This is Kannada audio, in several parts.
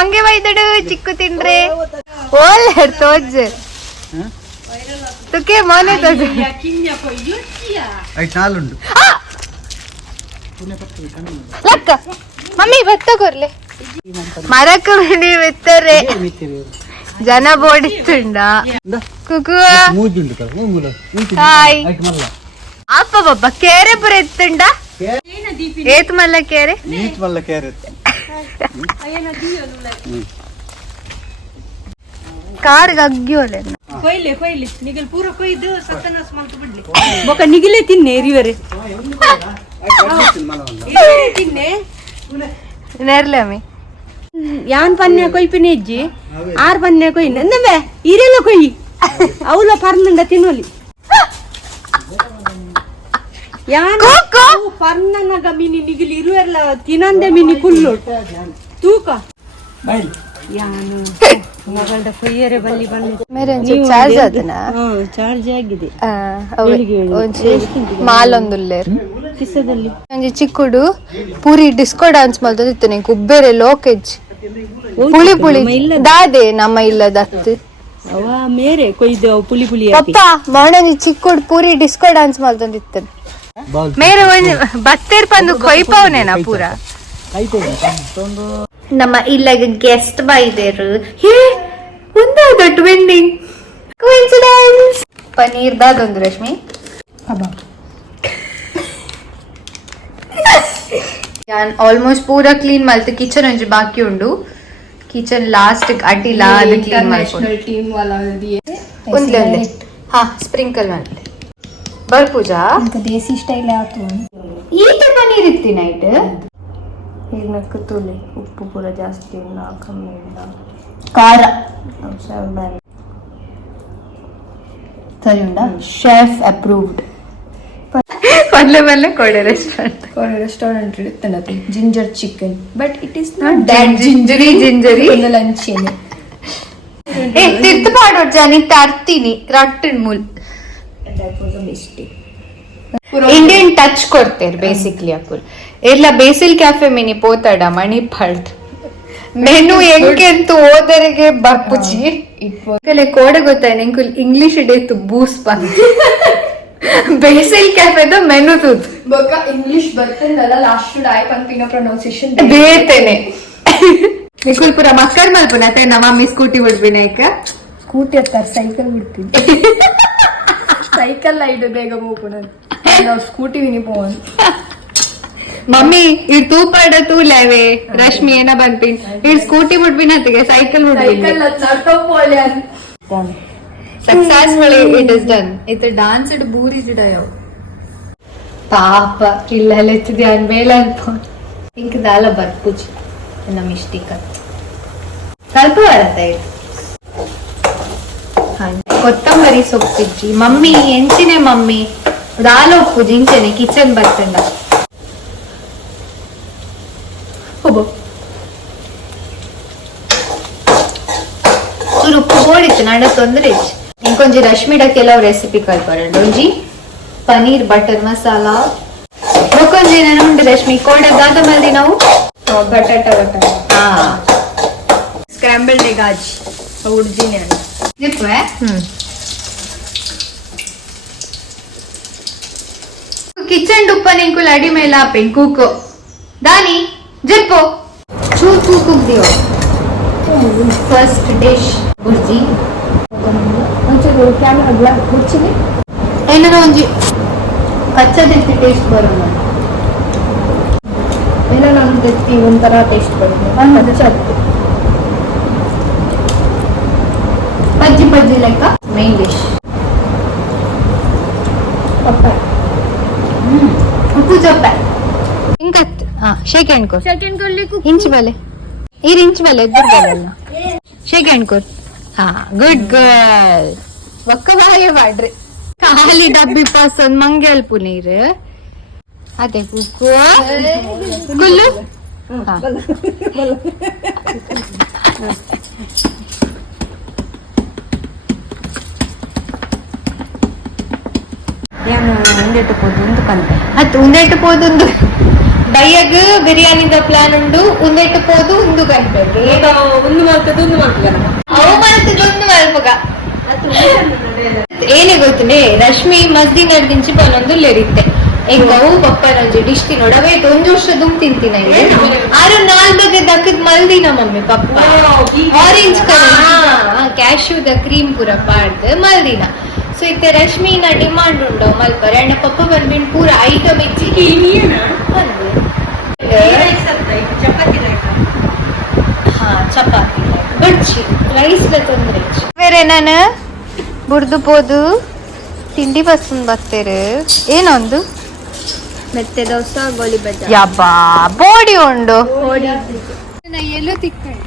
ಮಂಗೆ ಬೈದಡು ಚಿಕ್ಕು ತಿಂದ್ರೆ ಓಲೆ ತೋಜ್ ತುಕೆ ಮನೆ ತೋಜ್ ಲಕ್ಕ ಮಮ್ಮಿ ಭತ್ತ ಕೊರ್ಲೆ ಮರಕ್ಕೆ ಬಿಡಿ ಬಿತ್ತರೆ ಜನ ಬೋಡಿತ್ತುಂಡ ಕುಕು ಹಾಯ್ ಅಪ್ಪ ಬಬ್ಬ ಕೇರೆ ಪುರ ಎತ್ತುಂಡ ಏತ್ ಮಲ್ಲ ಕೇರೆ ಕಾರ್ ಗಗ್ಗ್ಯೋಲೆ ಕೊಯ್ಲೆ ಕೊಯ್ಲೆ ನಿಗಲ್ ಪೂರ ಕೊಯ್ದು ಸತ್ತನಾಸ ಮಾಡ್ತು ಬಿಡ್ಲಿ ಬೊಕ ನಿಗಿಲೇ ತಿನ್ನೆ ಇರಿವರೆ ತಿನ್ನೆ ನೆರ್ಲೆಮಿ ಯಾನ್ ಪನ್ಯ ಕೊಯ್ಪಿನ ಇಜ್ಜಿ 6 ಪನ್ಯ ಕೊಯ್ ನಂಬೆ ಇರೆಲ್ಲ ಕೊಯ್ಯಿ ಅವಳ ಪರ್ನಂಡ ತಿನ್ನೋಲಿ ಯಾನ್ ಪರ್ನನಗ ಮಿನಿ ನಿಗಿಲಿ ಇರುವೆಲ್ಲ ತಿನ್ನಂದೆ ಮಿನಿ ಕುಲ್ಲು ತೂಕ ಯಾನು ಮಗಳದ ಕೊಯ್ಯರೆ ಬಲ್ಲಿ ಬಂದು ಮೇರೆ ಚಾರ್ಜ್ ಆದನಾ ಚಾರ್ಜ್ ಆಗಿದೆ ಮಾಲೊಂದುಲ್ಲೇರು ಕಿಸದಲ್ಲಿ ಒಂಜಿ ಚಿಕ್ಕುಡು ಪೂರಿ ಡಿಸ್ಕೋ ಡಾನ್ಸ್ ಮಲ್ತದಿತ್ತು ನೀ ಕುಬ್ಬೇರೆ ಲೋಕೇಜ್ ಪುಳಿ ಪುಳಿ ದಾದೆ ನಮ್ಮ ಇಲ್ಲದತ್ತು ಅವ ಮೇರೆ ಕೊಯ್ದು ಪುಲಿ ಪುಲಿ ಪಪ್ಪ ಮೊಣನಿ ಚಿಕ್ಕುಡು ಪೂರಿ ಡಿಸ್ಕೋ ಡಾನ್ಸ್ ಮಲ್ತದಿತ್ತು ಮೇರೆ ಒಂಜಿ ಬತ್ತೇರ್ ಪಂದು ಕೊಯ್ಪವನೇನಾ ಪೂರ ನಮ್ಮ ಇಲ್ಲಾಗ ಗೆಸ್ಟ್ ಬೈದೇರು ಹೇ ಒಂದಾದ ಟ್ವಿನ್ನಿಂಗ್ ಕೋಇನ್ಸಿಡೆನ್ಸ್ ಪನೀರ್ ದಾದೊಂದು ರಶ್ಮಿ ನಾನು ಆಲ್ಮೋಸ್ಟ್ ಪೂರ ಕ್ಲೀನ್ ಮಲ್ತು ಕಿಚನ್ ಒಂಜಿ ಬಾಕಿ ಉಂಡು ಕಿಚನ್ ಲಾಸ್ಟ್ ಅಡ್ಡಿಲ್ಲ ಅದು ಕ್ಲೀನ್ ಮಾಡ್ಕೊಂಡು ಒಂದ್ಲೆ ಹಾ ಸ್ಪ್ರಿಂಕಲ್ ಮಾಡಿ ಬರ್ ಪೂಜಾ ದೇಸಿ ಸ್ಟೈಲ್ ಆಯ್ತು ಈತ ಪನೀರ್ ಇತ್ತಿ ನೈಟ್ ಈಗ ನಕ್ಕತ್ತೂಲಿ ಉಪ್ಪು ಪೂರ ಜಾಸ್ತಿ ಉಂಡ ಕಮ್ಮಿ ಉಂಡ ಖಾರ ಸರಿ ಉಂಡ ಶೆಫ್ ಅಪ್ರೂವ್ಡ್ ಮೊದಲೇ ಕೊಡೆ ರೆಸ್ಟೋರೆಂಟ್ ಇರುತ್ತದೆ ginger chicken but it is not that gingery lunch ಏನೆ ತಿರ್ತು ಪಾಡೋಡ್ ಜಾನಿ ತರ್ತೀನಿ ರಟ್ಟಿನ ಮೂಲ್ ಇಂಡಿಯನ್ ಟಚ್ ಕೊಡ್ತೇರ್ ಬೇಸಿಕ್ಲಿ ಅಕುಲ್ ಎಲ್ಲ ಬೇಸಿಲ್ ಕ್ಯಾಫೆ ಮಿನಿ ಪೋತಾಡ ಮಣಿ ಪಳ್ತ್ ಮೆನು ಎಂಕೆಂತು ಓದರಿಗೆ ಬರ್ಪುಜಿ ಇಟ್ಲೆ ಕೋಡೆ ಗೊತ್ತಾಯ ನಿಂಕು ಇಂಗ್ಲಿಷ್ ಇಡೇತು ಬೂಸ್ ಬಂದ್ ಬೇಸಿಲ್ ಕ್ಯಾಫೆದ ಮೆನು ತೂತ್ ಬೊಕ್ಕ ಇಂಗ್ಲಿಷ್ ಬರ್ತೇನಲ್ಲ ಲಾಸ್ಟ್ ಡಾಯ್ ಪಂಪಿನ ಪ್ರೊನೌನ್ಸಿಯೇಷನ್ ಬೇತೇನೆ ನಿಕುಲ್ ಪುರ ಮಕ್ಕರ್ ಮಲ್ಪುನ ಅತ್ತೆ ನಮ್ಮ ಮಮ್ಮಿ ಸ್ಕೂಟಿ ಬಿಡ್ಬಿನ ಈಗ ಸ್ಕೂಟಿ ಹತ್ತಾರ ಸೈಕಲ್ ಬಿಡ್ತೀನಿ ಸೈಕಲ್ ಐದು ಬೇಗ ಹೋಗ್ಬಿಡ ನಾವು ಸ್ಕೂಟಿ ವಿನಿ ಪೋನ್ ಮಮ್ಮಿ ಇಡ್ ತೂಪಾಡ ತೂಲೇವೆ ರಶ್ಮಿ ಏನ ಬಂದ್ಪಿನ್ ಇಡ್ ಸ್ಕೂಟಿ ಬಿಡ್ಬಿನ ಅತ್ತಿಗೆ ಸೈಕಲ್ ಬಿಡ್ಬಿನ ಸಕ್ಸಸ್ಫುಲಿ ಇಟ್ ಇಸ್ ಡನ್ ಇತ್ ಡಾನ್ಸ್ ಇಡ್ ಬೂರಿ ಜಿಡಯೋ ಪಾಪ ಇಲ್ಲ ಎತ್ತಿದ್ಯ ಅನ್ ಮೇಲೆ ಅನ್ಕೊಂಡು ಇಂಕ ದಾಲ ಬರ್ಪುಜಿ ನಮ್ಮ ಮಿಸ್ಟೇಕ್ ಸ್ವಲ್ಪ ಬರತ್ತೆ ಕೊತ್ತಂಬರಿ ಸೊಪ್ಪಿಜ್ಜಿ ಮಮ್ಮಿ ಎಂಚಿನೆ ಮಮ್ಮಿ ದಾಲ ಉಪ್ಪು ಜಿಂಚನೆ ಕಿಚನ್ ಬರ್ತಂಡ ಹೋಗೋ ಚೂರು ಉಪ್ಪು ಬೋಡಿತ್ತು ನಡ ತೊಂದ್ರೆ ಇಂಕೊಂಜಿ ರಶ್ಮಿಡ ಕೆಲವು ರೆಸಿಪಿ ಕಲ್ಪರಂಡು ಒಂಜಿ ಪನೀರ್ ಬಟರ್ ಮಸಾಲ ಬೊಕೊಂಜಿ ನಾನು ಉಂಡು ರಶ್ಮಿ ಕೋಡೆ ದಾದ ಮಲ್ದಿ ನಾವು ಬಟಾಟ ಹಾ ಸ್ಕ್ರಾಂಬಲ್ಡ್ ಎಗ್ ಆಜಿ ಉಡ್ಜಿನಿ ಕಿಚನ್ ಡುಪ್ಪ ನಿಂಕುಲ್ ಅಡಿ ಮೇಲೆ ಹಾಪೇನ್ ಕೂಕೋ ದಾನಿ ಜಿಪ್ಪು ಚೂರ್ ಕೂಕುಗ್ದಿವ ಫಸ್ಟ್ ಡಿಶ್ ಬುರ್ಜಿ ಒಂಚೂರು ಕ್ಯಾಮೆರಾ ಮುಚ್ಚಿನಿ ಏನಾರ ಒಂಜಿ ಕಚ್ಚದಿತ್ತು ಟೇಸ್ಟ್ ಬರೋಣ ಏನೋ ನಾನು ತೆತ್ತಿ ಒಂಥರ ಟೇಸ್ಟ್ ಬರುತ್ತೆ ಬಜ್ಜಿ ಬಜ್ಜಿ ಲೆಕ್ಕ ಮೇನ್ ಡಿಶ್ ಉಪ್ಪು ಚೊಪ್ಪೆ ಹಿಂಗತ್ ಶೇಕ್ ಹ್ಯಾಂಡ್ ಕೊರ್ ಇಂಚ್ ಬಲೆ ಇಂಚ್ ಬಲೆ ಎದ್ದು ಬರಲ್ಲ ಶೇಕ್ ಹ್ಯಾಂಡ್ ಕೊರ್ ಹಾ ಗುಡ್ ಗರ್ಲ್ ಒಕ್ಕ ಬಾಯ ಮಾಡ್ರಿ ಖಾಲಿ ಡಬ್ಬಿ ಪಸಂದ್ ಮಂಗೆ ಅಲ್ಪು ನೀರು ಅದೇ ಕುಕ್ಕು ಕುಲ್ಲು ಉಂಡೆಟ್ಟು ಪೋದು ಕಂತೆ ಅದು ಉಂಡೆಟ್ಟು ಪೋದು ಬಯ್ಯಗ್ ಬಿರಿಯಾನಿದ ಪ್ಲಾನ್ ಉಂಡು ಉಂಡೆಟ್ಟು ಪೋದು ಉಂದು ಗಂಟೆ ಒಂದು ಮಾಡ್ತದೊಂದು ಮಾಡ್ತದ ಅವು ಮಲ್ತದೊಂದು ಮಲ್ಪಗ ಏನೇ ಗೊತ್ತುಂಡೆ ರಶ್ಮಿ ಮಸ್ದಿ ನಡ್ದಿಂಚಿ ಪೊನೊಂದು ಲೆರಿತ್ತೆ ಎಂಗವು ಪಪ್ಪನೊಂಜಿ ಡಿಶ್ ತಿನ್ನೋಡವೇ ಒಂದು ವರ್ಷ ದುಮ್ ತಿಂತಿನ ಆರು 4 ಬಗೆ ದಕ್ಕದ್ ಮಲ್ದಿನ ಮಮ್ಮಿ ಪಪ್ಪ ಆರೆಂಜ್ ಕಲರ್ ಕ್ಯಾಶ್ಯೂದ ಕ್ರೀಮ್ ಪೂರ ಪಾಡ್ದು ಮಲ್ದಿನ ಸೊ ಇತ್ತೆ ರಶ್ಮಿನ ಡಿಮಾಂಡ್ ಉಂಡು ಮಲ್ಪರ ಅಂಡ್ ಪಪ್ಪ ಬಂದ್ಬಿಟ್ಟು ಪೂರ ಐಟಮ್ ಇಚ್ಚಿ ಚಪಾತಿ ಬಡ್ಚಿ ರೈಸ್ ತೊಂದ್ರೆ ಬೇರೆ ನಾನು ಬುಡ್ದು ಪೋದು ತಿಂಡಿ ಬಸ್ಸನ್ ಬರ್ತೇರು ಏನೊಂದು ಮೆತ್ತೆ ದೋಸೆ ಗೋಳಿ ಬಜ್ಜ ಯಬ್ಬಾ ಬೋಡಿ ಉಂಡು ಎಲ್ಲೋ ತಿಕ್ಕೊಂಡು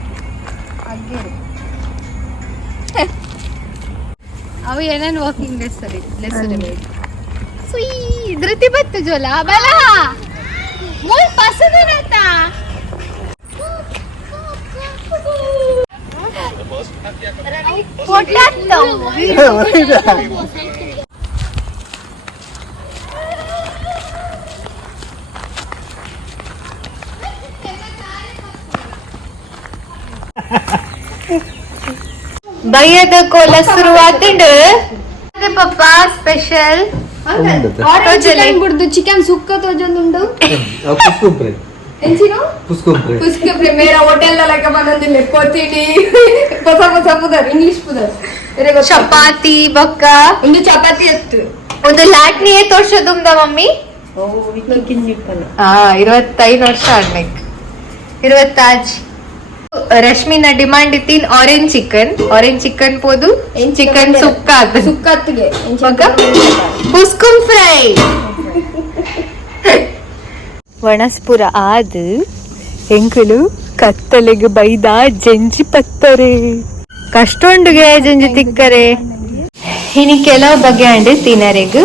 ಅವು ಏನೇನು ವಾಕಿಂಗ್ ಡ್ರೆಸ್ ಧೃತಿ ಬತ್ತು ಜೋಲ ಬಲ ಮೂಲ್ ಪಸಂದ ಬಯ್ಯದ ಕೋಲ ಶುರುವಾತಿಂಡು ಪಪ್ಪ ಸ್ಪೆಷಲ್ ಚಿಕನ್ ಬುಡ್ದು ಚಿಕನ್ ಸುಕ್ಕ ತೋಜೊಂದುಂಡು ಎಂಚಿನೋ ಪುಸ್ಕುಪ್ರೆ ಮೇರಾ ಹೋಟೆಲ್ ಲಕ ಬಂದಿಲ್ಲ ಕೊತ್ತಿಡಿ ಹೊಸ ಹೊಸ ಪುದರ್ ಇಂಗ್ಲಿಷ್ ಪುದರ್ ಚಪಾತಿ ಬೊಕ್ಕ ಒಂದು ಚಪಾತಿ ಎತ್ತು ಒಂದು ಲಾಟ್ನಿಯೇ ತೋರ್ಸೋದುಂದ ಮಮ್ಮಿ ಓ ವಿಕ್ಕಿ ಕಿನ್ನಿಪ್ಪನ 25 ವರ್ಷ ಆಡ್ಬೇಕು 25 ರಶ್ಮಿನ ಡಿಮಾಂಡ್ ಇತ್ತಿನ್ ಆರೆಂಜ್ ಚಿಕನ್ ಪೋದು ಚಿಕನ್ ಸುಕ್ಕತ್ತಿಗೆ ಪುಸ್ಕುಂ ಫ್ರೈ ವಣಸ್ಪುರ ಆದ್ ಎಂಕುಲು ಕತ್ತಲೆಗೆ ಬೈದ ಜಂಜಿ ಪತ್ತರೆ ಕಷ್ಟೊಂಡುಗೆ ಜಂಜಿ ತಿಕ್ಕರೆ ಇನಿ ಕೆಲವು ಬಗೆ ಅಂಡ್ ತಿನ್ನರೆಗ್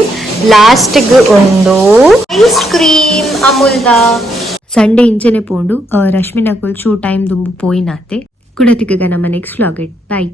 ಲಾಸ್ಟ್ಗ್ ಉಂಡು ಐಸ್ ಕ್ರೀಮ್ ಅಮೂಲ್ದ ಸಂಡೇ ಇಂಚನೆ ಪೋಂಡು ರಶ್ಮಿನ ಕುಲ್ ಶೂ ಟೈಮ್ ದುಂಬು ಪೋಯಿನಾತೆ ಕುಡತಿಗ ನಮ್ಮ ನೆಕ್ಸ್ಟ್ ವ್ಲಾಗ್ ಬೈ.